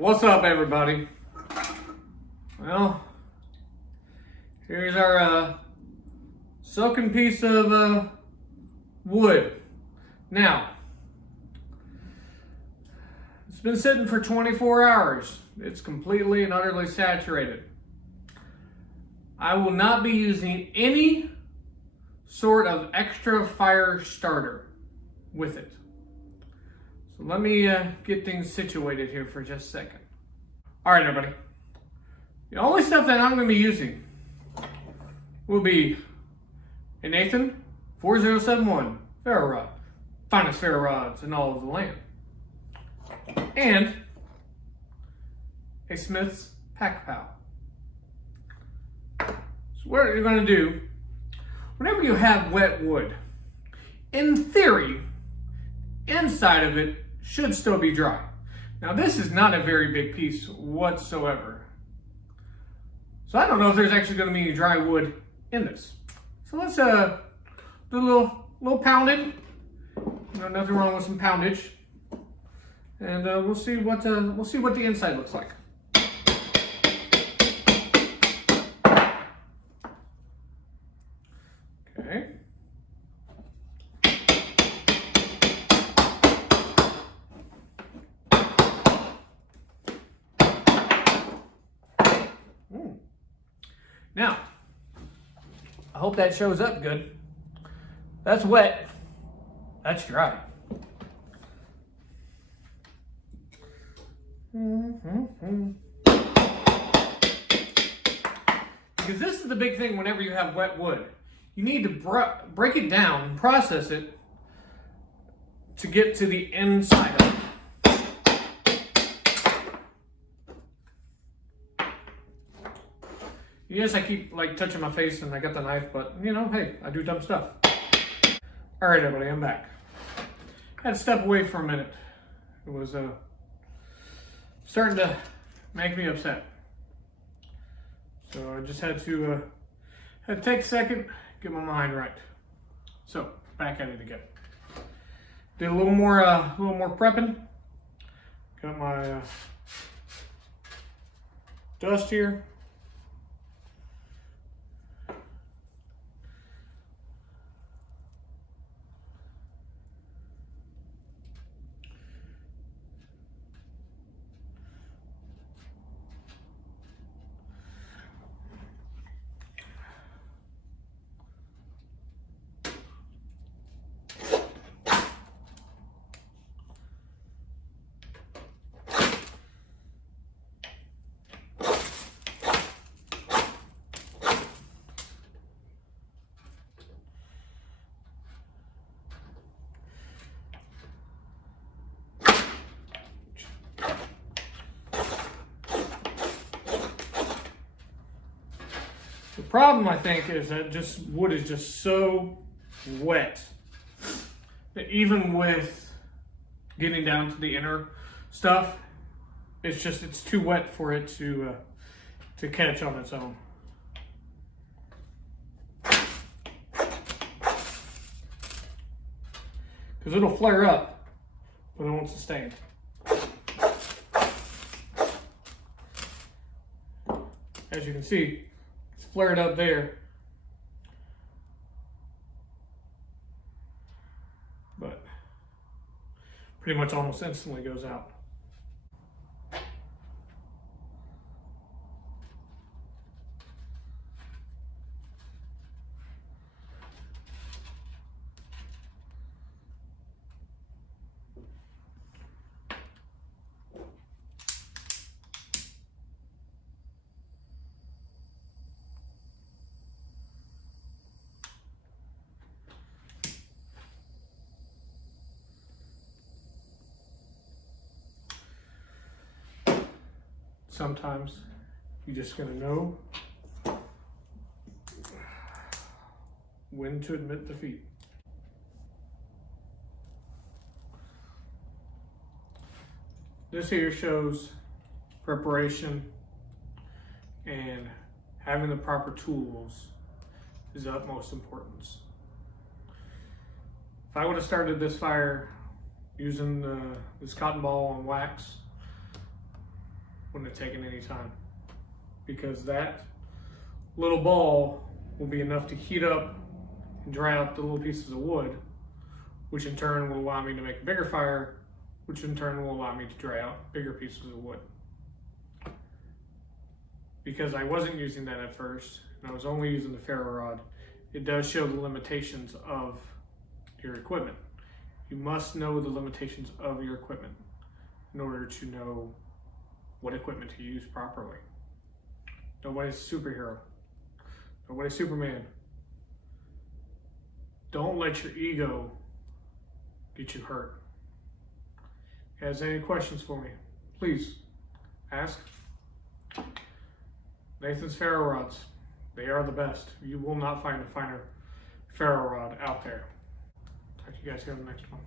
What's up, everybody? Well, here's our silken piece of wood. Now, it's been sitting for 24 hours. It's completely and utterly saturated. I will not be using any sort of extra fire starter with it. So let me get things situated here for just a second. All right, everybody. The only stuff that I'm going to be using will be a Nathan 4071 ferro rod, finest ferro rods in all of the land, and a Smith's Pack Pal. So what you're going to do, whenever you have wet wood, in theory, inside of it should still be dry. Now this is not a very big piece whatsoever. So I don't know if there's actually going to be any dry wood in this. So let's do a little pounding. You know, nothing wrong with some poundage. And we'll see what the inside looks like. Okay. Now, I hope that shows up good. That's wet. That's dry. Because this is the big thing whenever you have wet wood. You need to break it down, process it, to get to the inside of it. Yes, I keep like touching my face and I got the knife, but you know, hey, I do dumb stuff. All right, everybody, I'm back. I had to step away for a minute. It was starting to make me upset. So I just had to take a second, get my mind right. So back at it again. Did a little more prepping. Got my dust here. The problem, I think, is that wood is just so wet that even with getting down to the inner stuff, it's too wet for it to catch on its own. Because it'll flare up, but it won't sustain. As you can see, flared up there, but pretty much almost instantly goes out. Sometimes you're just gonna know when to admit defeat. This here shows preparation, and having the proper tools is of utmost importance. If I would have started this fire using this cotton ball and wax, wouldn't have taken any time, because that little ball will be enough to heat up and dry out the little pieces of wood, which in turn will allow me to make a bigger fire, which in turn will allow me to dry out bigger pieces of wood. Because I wasn't using that at first, and I was only using the ferro rod, it does show the limitations of your equipment. You must know the limitations of your equipment in order to know what equipment to use properly. Nobody's a superhero. Nobody's Superman. Don't let your ego get you hurt. If you guys have any questions for me, please ask. Nathan's ferro rods, they are the best. You will not find a finer ferro rod out there. Talk to you guys here on the next one.